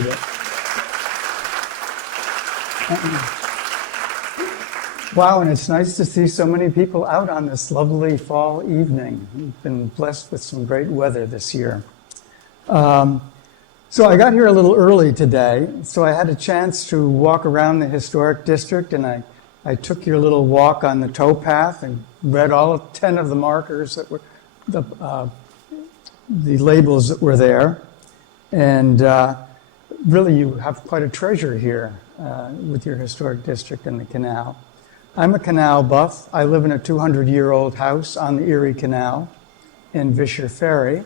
appreciate it. Wow, and it's nice to see so many people out on this lovely fall evening. We've been blessed with some great weather this year. So I got here a little early today, so I had a chance to walk around the historic district, and I took your little walk on the towpath and read all 10 of the markers that were, the labels that were there. And really, you have quite a treasure here with your historic district and the canal. I'm a canal buff. I live in a 200-year-old house on the Erie Canal in Vischer Ferry.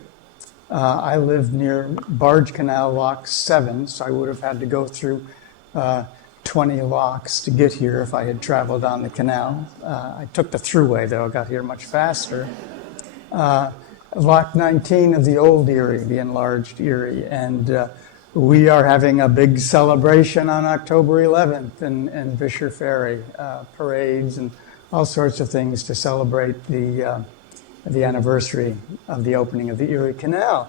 I live near Barge Canal Lock 7, so I would have had to go through 20 locks to get here if I had traveled on the canal. I took the thruway, though. I got here much faster. Lock 19 of the old Erie, the enlarged Erie, and we are having a big celebration on October 11th in Vischer Ferry, parades and all sorts of things to celebrate the anniversary of the opening of the Erie Canal.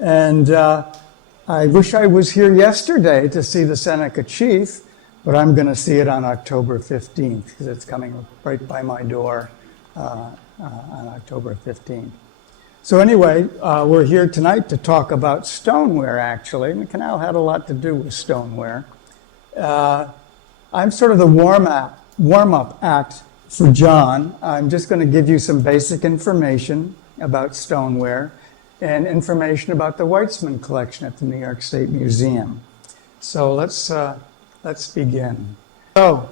And I wish I was here yesterday to see the Seneca Chief, but I'm going to see it on October 15th because it's coming right by my door on October 15th. So anyway, we're here tonight to talk about stoneware, actually. And the canal had a lot to do with stoneware. I'm sort of the warm-up act for John. I'm just going to give you some basic information about stoneware and information about the Weitsman collection at the New York State Museum. So let's begin. So,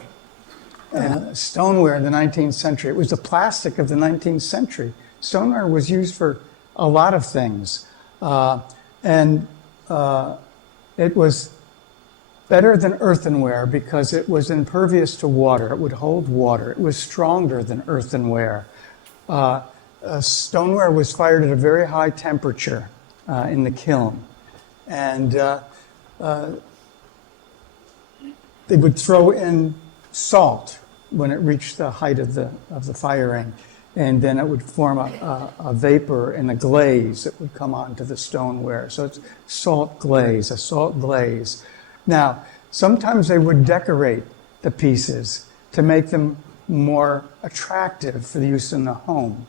stoneware in the 19th century. It was the plastic of the 19th century. Stoneware was used for a lot of things, and it was better than earthenware because it was impervious to water. It would hold water. It was stronger than earthenware. Stoneware was fired at a very high temperature in the kiln, and they would throw in salt when it reached the height of the firing. And then it would form a vapor and a glaze that would come onto the stoneware. So it's salt glaze, a salt glaze. Now, sometimes they would decorate the pieces to make them more attractive for the use in the home.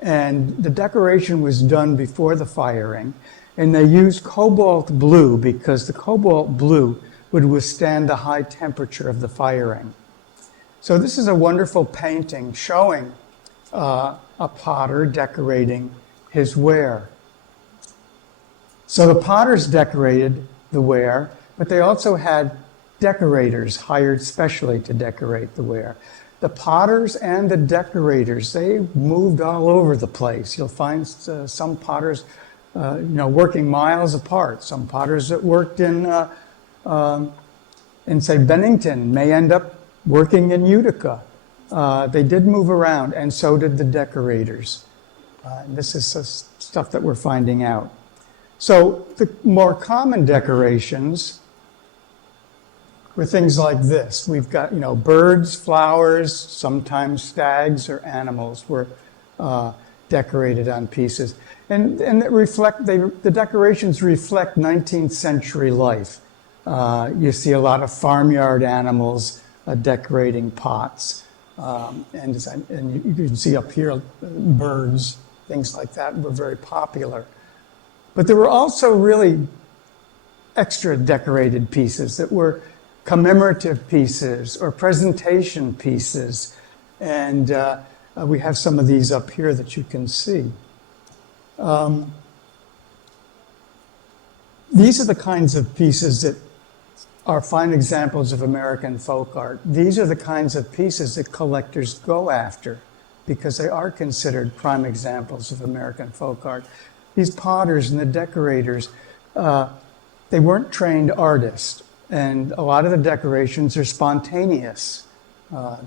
And the decoration was done before the firing. And they used cobalt blue because the cobalt blue would withstand the high temperature of the firing. So this is a wonderful painting showing a potter decorating his ware. So the potters decorated the ware, but they also had decorators hired specially to decorate the ware. The potters and the decorators, they moved all over the place. You'll find some potters working miles apart. Some potters that worked in say, Bennington may end up working in Utica. They did move around, and so did the decorators. This is stuff that we're finding out. So the more common decorations were things like this. We've got, birds, flowers, sometimes stags or animals were decorated on pieces. And the decorations reflect 19th century life. You see a lot of farmyard animals decorating pots. And you can see up here, birds, things like that were very popular. But there were also really extra decorated pieces that were commemorative pieces or presentation pieces. And we have some of these up here that you can see. These are the kinds of pieces that are fine examples of American folk art. These are the kinds of pieces that collectors go after because they are considered prime examples of American folk art. These potters and the decorators, they weren't trained artists, and a lot of the decorations are spontaneous.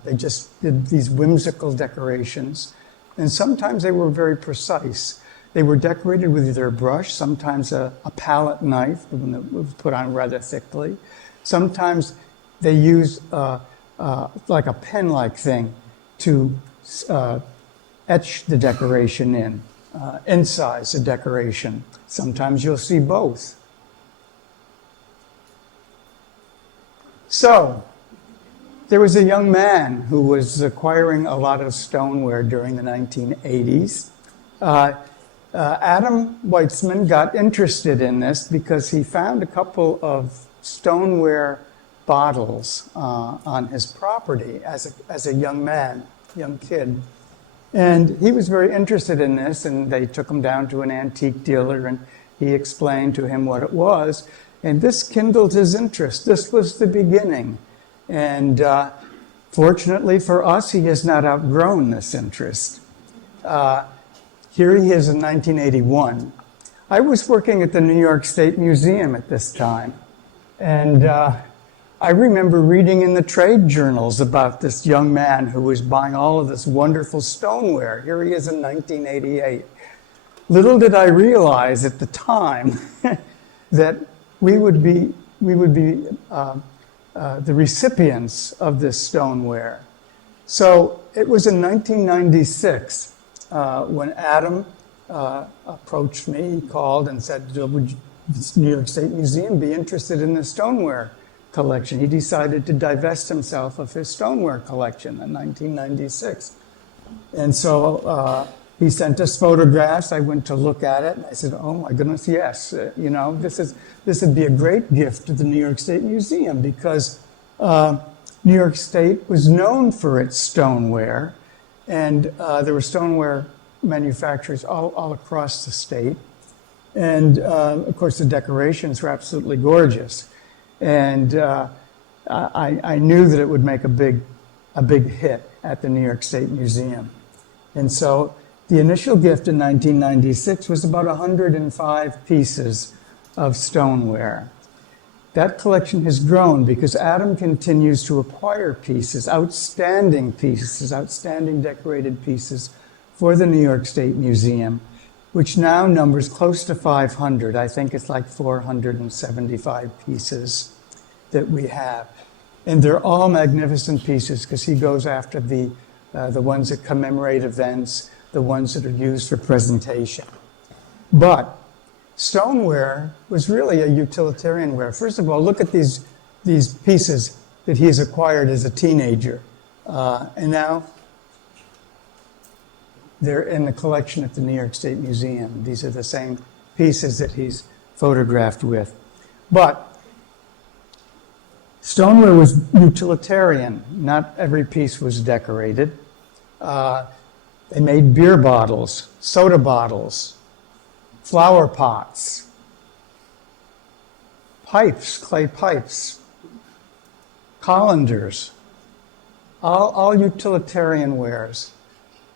They just did these whimsical decorations, and sometimes they were very precise. They were decorated with either a brush, sometimes a palette knife, that was put on rather thickly. Sometimes they used like a pen-like thing to etch the decoration in, incise the decoration. Sometimes you'll see both. So, there was a young man who was acquiring a lot of stoneware during the 1980s. Adam Weitsman got interested in this because he found a couple of stoneware bottles on his property as a young man, young kid. And he was very interested in this, and they took him down to an antique dealer, and he explained to him what it was. And this kindled his interest. This was the beginning. And fortunately for us, he has not outgrown this interest. Here he is in 1981. I was working at the New York State Museum at this time. And I remember reading in the trade journals about this young man who was buying all of this wonderful stoneware. Here he is in 1988. Little did I realize at the time that we would be the recipients of this stoneware. So it was in 1996 when Adam approached me. He called and said, would the New York State Museum be interested in the stoneware collection? He decided to divest himself of his stoneware collection in 1996. And so he sent us photographs. I went to look at it. And I said, oh my goodness, yes. This would be a great gift to the New York State Museum because New York State was known for its stoneware. And there were stoneware manufacturers all across the state. And of course, the decorations were absolutely gorgeous. And I knew that it would make a big hit at the New York State Museum. And so the initial gift in 1996 was about 105 pieces of stoneware. That collection has grown because Adam continues to acquire pieces, outstanding decorated pieces for the New York State Museum, which now numbers close to 500. I think it's like 475 pieces that we have. And they're all magnificent pieces because he goes after the ones that commemorate events, the ones that are used for presentation. But stoneware was really a utilitarian ware. First of all, look at these pieces that he's acquired as a teenager. And now they're in the collection at the New York State Museum. These are the same pieces that he's photographed with. But stoneware was utilitarian. Not every piece was decorated. They made beer bottles, soda bottles, flower pots, pipes, clay pipes, colanders, all utilitarian wares.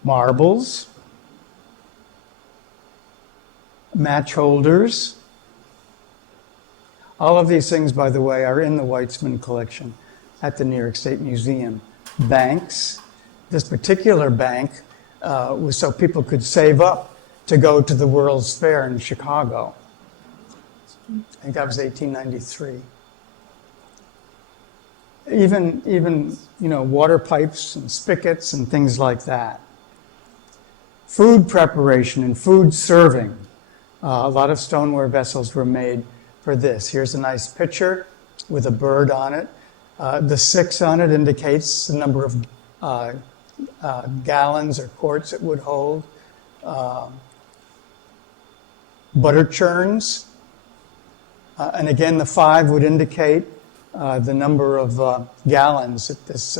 Marbles, match holders. All of these things, by the way, are in the Weitsman collection at the New York State Museum. Banks. This particular bank was so people could save up to go to the World's Fair in Chicago. I think that was 1893. Even water pipes and spigots and things like that. Food preparation and food serving. A lot of stoneware vessels were made for this. Here's a nice picture with a bird on it. The 6 on it indicates the number of gallons or quarts it would hold. Butter churns. And again, the 5 would indicate the number of gallons that this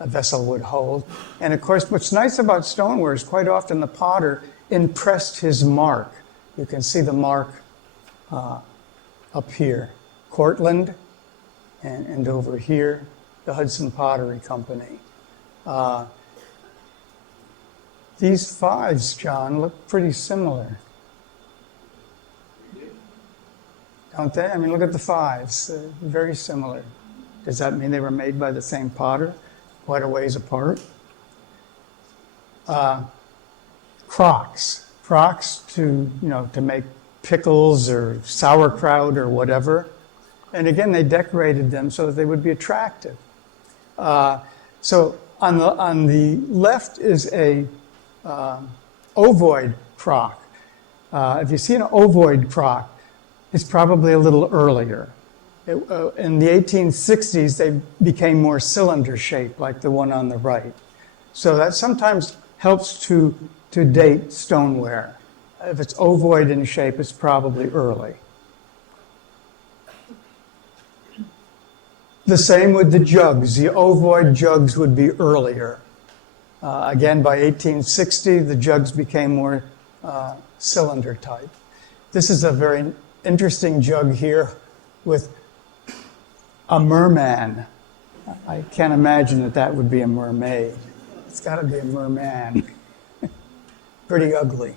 vessel would hold. And of course, what's nice about stoneware is quite often the potter impressed his mark. You can see the mark up here, Cortland, and over here, the Hudson Pottery Company. These 5s, John, look pretty similar. Don't they? I mean, look at the 5s, very similar. Does that mean they were made by the same potter, quite a ways apart? Crocks to make pickles or sauerkraut or whatever. And again, they decorated them so that they would be attractive. So on the left is a ovoid crock. If you see an ovoid crock, it's probably a little earlier. In the 1860s, they became more cylinder shaped, like the one on the right. So that sometimes helps to date stoneware. If it's ovoid in shape, it's probably early. The same with the jugs. The ovoid jugs would be earlier. Again, by 1860, the jugs became more cylinder type. This is a very interesting jug here with a merman. I can't imagine that that would be a mermaid. It's got to be a merman. Pretty ugly.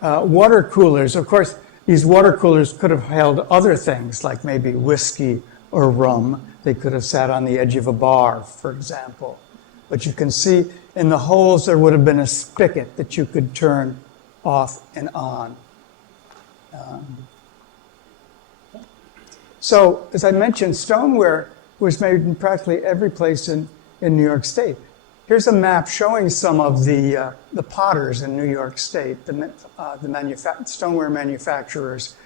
Water coolers. Of course, these water coolers could have held other things, like maybe whiskey or rum. They could have sat on the edge of a bar, for example. But you can see in the holes there would have been a spigot that you could turn off and on. So, as I mentioned, stoneware was made in practically every place in New York State. Here's a map showing some of the potters in New York State, the stoneware manufacturers.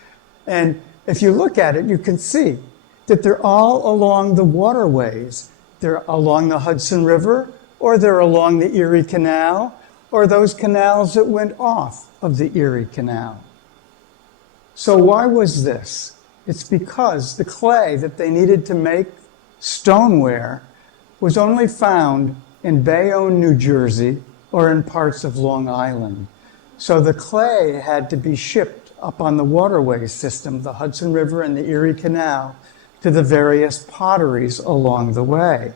And if you look at it, you can see that they're all along the waterways. They're along the Hudson River, or they're along the Erie Canal, or those canals that went off of the Erie Canal. So why was this? It's because the clay that they needed to make stoneware was only found in Bayonne, New Jersey, or in parts of Long Island. So the clay had to be shipped up on the waterway system, the Hudson River and the Erie Canal, to the various potteries along the way,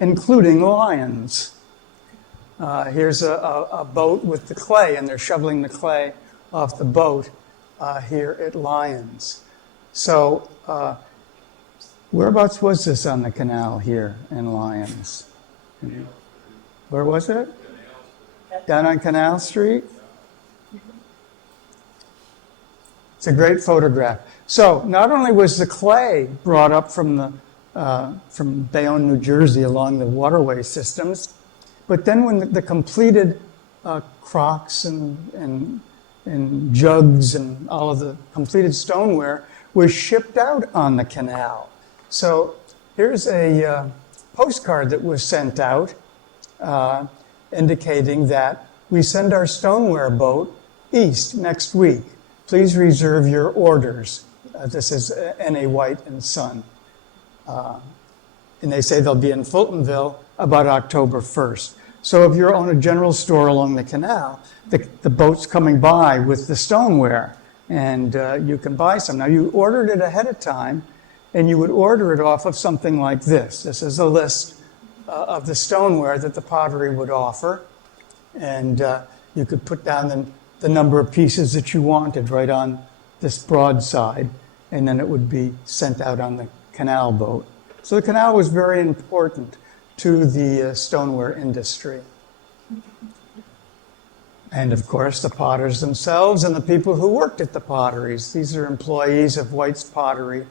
including Lyons. Here's a boat with the clay, and they're shoveling the clay off the boat here at Lyons. So whereabouts was this on the canal here in Lyons? Where was it? Down on Canal Street? It's a great photograph. So not only was the clay brought up from Bayonne, New Jersey along the waterway systems, but then when the completed crocks and jugs and all of the completed stoneware was shipped out on the canal. So here's a postcard that was sent out indicating that we send our stoneware boat east next week. Please reserve your orders. This is N.A. White and Son. And they say they'll be in Fultonville about October 1st. So if you own a general store along the canal, the boat's coming by with the stoneware, and you can buy some. Now, you ordered it ahead of time, and you would order it off of something like this. This is a list of the stoneware that the pottery would offer, and you could put down the number of pieces that you wanted right on this broadside, and then it would be sent out on the canal boat. So the canal was very important to the stoneware industry. And of course, the potters themselves and the people who worked at the potteries. These are employees of White's Pottery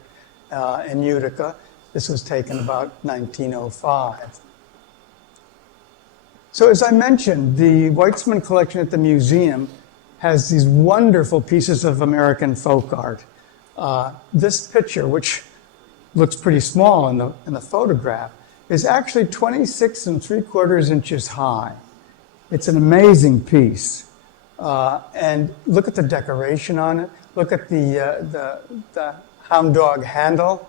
in Utica. This was taken about 1905. So as I mentioned, the Weitsman collection at the museum has these wonderful pieces of American folk art. This picture, which looks pretty small in the photograph, is actually 26 3/4 inches high. It's an amazing piece. And look at the decoration on it. Look at the hound dog handle.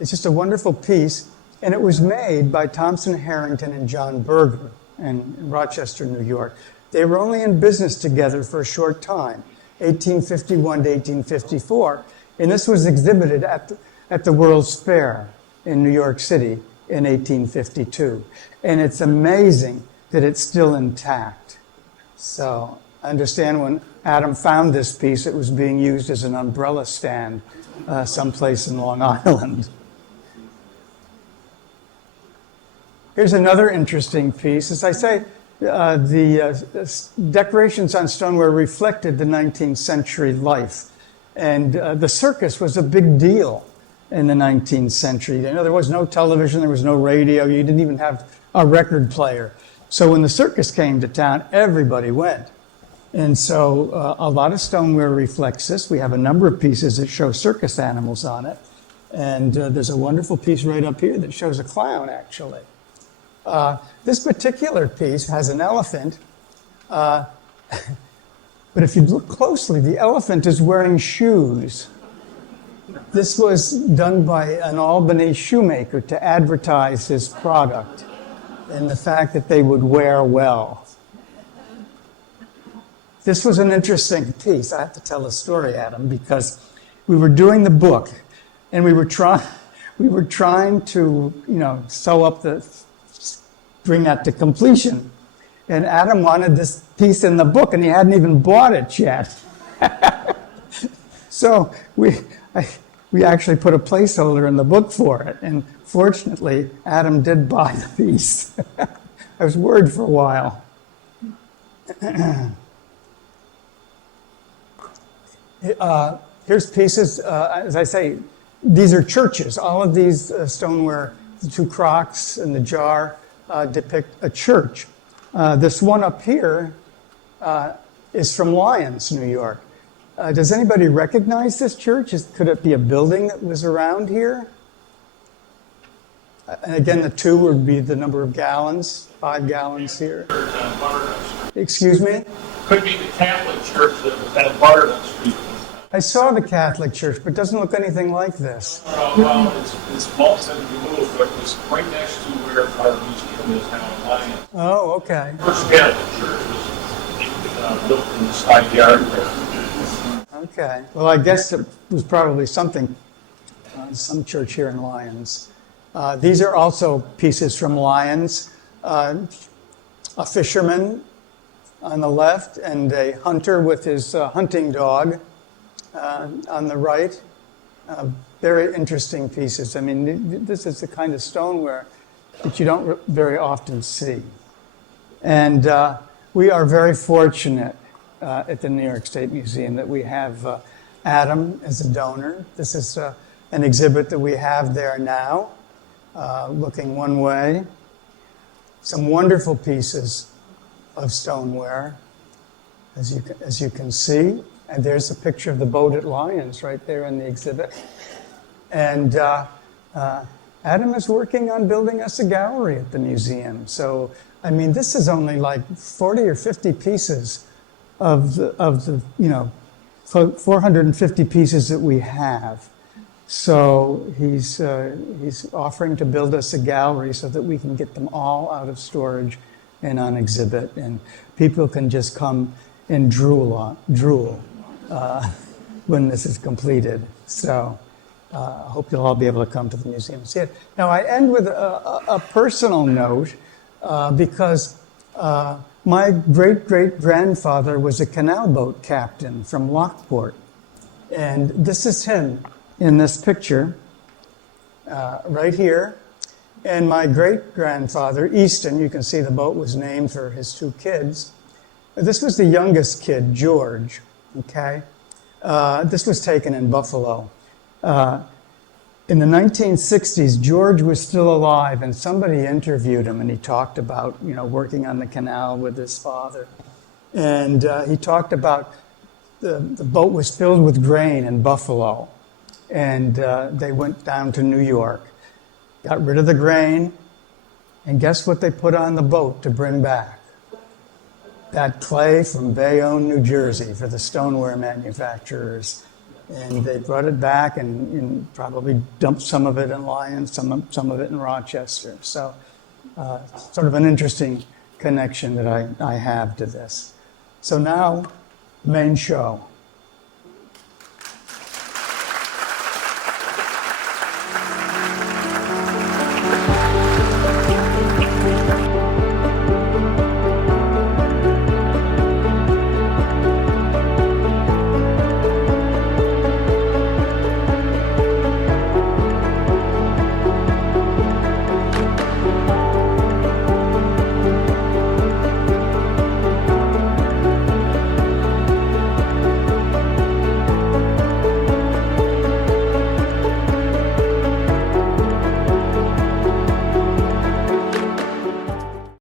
It's just a wonderful piece. And it was made by Thompson Harrington and John Berger in Rochester, New York. They were only in business together for a short time, 1851 to 1854. And this was exhibited at the World's Fair in New York City in 1852. And it's amazing that it's still intact. So I understand when Adam found this piece, it was being used as an umbrella stand someplace in Long Island. Here's another interesting piece. As I say, the decorations on stoneware reflected the 19th century life. And the circus was a big deal in the 19th century. You know, there was no television, there was no radio, you didn't even have a record player. So when the circus came to town, everybody went. And so a lot of stoneware reflects this. We have a number of pieces that show circus animals on it. And there's a wonderful piece right up here that shows a clown, actually. This particular piece has an elephant. But if you look closely, the elephant is wearing shoes. This was done by an Albany shoemaker to advertise his product and the fact that they would wear well. This was an interesting piece. I have to tell a story, Adam, because we were doing the book and we were trying to, sew up bring that to completion. And Adam wanted this piece in the book, and he hadn't even bought it yet. So we actually put a placeholder in the book for it. And fortunately, Adam did buy the piece. I was worried for a while. Here's pieces, as I say, these are churches. All of these stoneware, the two crocks and the jar, depict a church. This one up here is from Lyons, New York. Does anybody recognize this church? Could it be a building that was around here? And again, the 2 would be the number of gallons, 5 gallons here. Excuse me? Could be the Catholic church that was at Butternut Street. I saw the Catholic church, but it doesn't look anything like this. Well, it's bolts and removed, but it's right next to where our museum is now in Lyons. Oh, okay. The first Catholic church was built in the side yard there. Okay. Well, I guess it was probably something, some church here in Lyons. These are also pieces from Lyons. A fisherman on the left and a hunter with his hunting dog on the right. Very interesting pieces. I mean, this is the kind of stoneware that you don't very often see. And we are very fortunate at the New York State Museum that we have Adam as a donor. This is an exhibit that we have there now, looking one way. Some wonderful pieces of stoneware, as you can see. And there's a picture of the boat at Lyons right there in the exhibit. And Adam is working on building us a gallery at the museum. So, I mean, this is only like 40 or 50 pieces of the 450 pieces that we have. So he's offering to build us a gallery so that we can get them all out of storage and on exhibit, and people can just come and drool when this is completed. So I hope you'll all be able to come to the museum and see it. Now I end with a personal note because my great-great-grandfather was a canal boat captain from Lockport. And this is him in this picture right here. And my great-grandfather, Easton, you can see the boat was named for his 2 kids. This was the youngest kid, George, okay? This was taken in Buffalo. In the 1960s, George was still alive, and somebody interviewed him, and he talked about, working on the canal with his father. And he talked about the boat was filled with grain in Buffalo, and they went down to New York, got rid of the grain, and guess what they put on the boat to bring back? That clay from Bayonne, New Jersey, for the stoneware manufacturers. And they brought it back and probably dumped some of it in Lyons, some of it in Rochester. So sort of an interesting connection that I have to this. So now, main show.